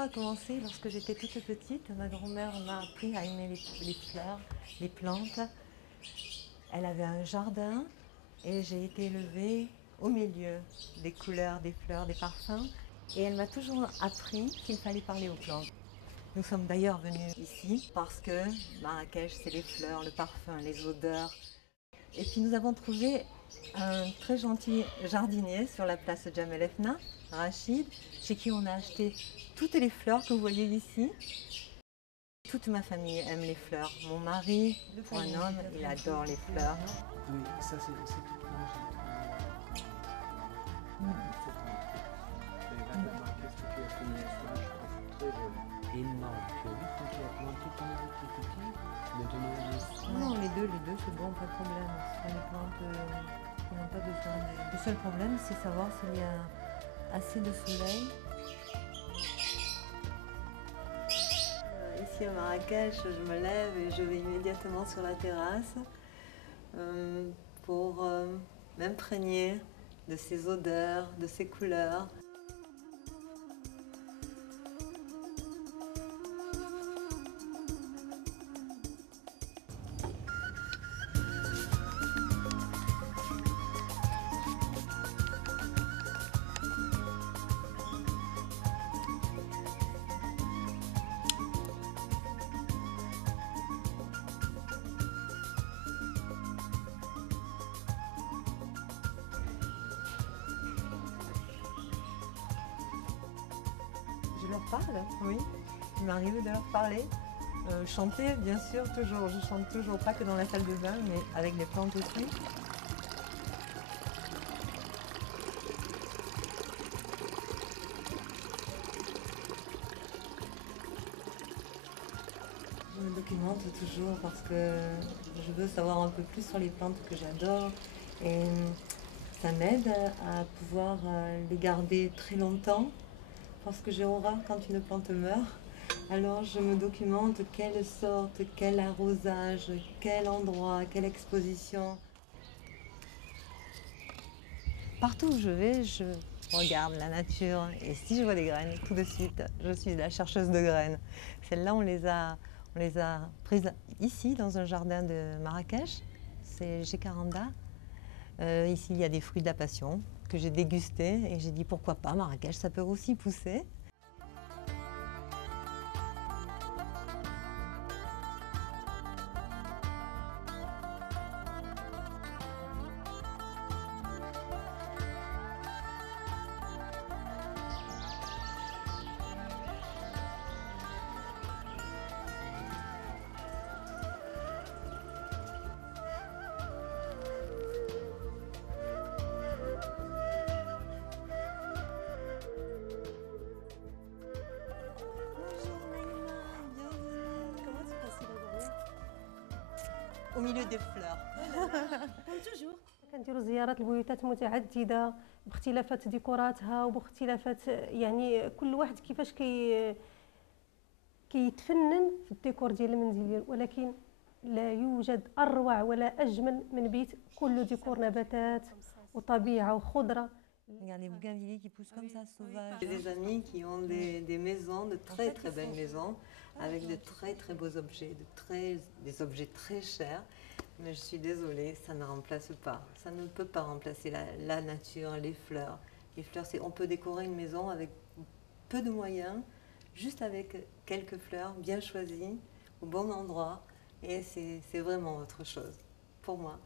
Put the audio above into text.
a commencé lorsque j'étais toute petite. Ma grand-mère m'a appris à aimer les fleurs, les plantes. Elle avait un jardin et j'ai été élevée au milieu des couleurs, des fleurs, des parfums. Et elle m'a toujours appris qu'il fallait parler aux plantes. Nous sommes d'ailleurs venus ici parce que Marrakech, c'est les fleurs, le parfum, les odeurs. Et puis nous avons trouvé un très gentil jardinier sur la place Djamel Fna, Rachid, chez qui on a acheté toutes les fleurs que vous voyez ici. Toute ma famille aime les fleurs. Mon mari, pour un homme, il adore les fleurs. Oui, ça c'est tout magique. Et là, qu'est-ce que tu as fait hier soir? Je trouve très joli. Énorme. Tu as vu quand tu as planté ton arbre qui est petit? Maintenant, Non, les deux, c'est bon, pas de problème. Ce sont des plantes qui n'ont pas besoin. Le seul problème, c'est savoir s'il y a assez de soleil. Ici à Marrakech, je me lève et je vais immédiatement sur la terrasse pour m'imprégner de ces odeurs, de ces couleurs. Je leur parle, oui. Il m'arrive de leur parler. Chanter, bien sûr, toujours. Je chante toujours, pas que dans la salle de bain, mais avec les plantes aussi. Je me documente toujours parce que je veux savoir un peu plus sur les plantes que j'adore. Et ça m'aide à pouvoir les garder très longtemps. Parce que j'ai horreur quand une plante meurt. Alors je me documente quelle sorte, quel arrosage, quel endroit, quelle exposition. Partout où je vais, je regarde la nature et si je vois des graines, tout de suite, je suis la chercheuse de graines. Celles-là, on les a prises ici, dans un jardin de Marrakech. C'est Jacaranda. Ici, il y a des fruits de la passion que j'ai dégustés et j'ai dit pourquoi pas, Marrakech, ça peut aussi pousser. Au milieu des fleurs. كنديروا زيارات لبيوتات متعدده باختلافات ديكوراتها وباختلافات يعني كل واحد كيفاش كيتفنن في الديكور ديال المنزل ديالو، ولكن لا يوجد اروع ولا اجمل من بيت كله ديكور نباتات وطبيعه وخضره. Regarde les bougainvilliers qui poussent comme ça, sauvages. J'ai des amis qui ont des maisons, de très très belles maisons, avec de très très beaux objets, des objets très chers. Mais je suis désolée, ça ne remplace pas. Ça ne peut pas remplacer la nature, les fleurs. Les fleurs, on peut décorer une maison avec peu de moyens, juste avec quelques fleurs bien choisies, au bon endroit. Et c'est vraiment autre chose, pour moi.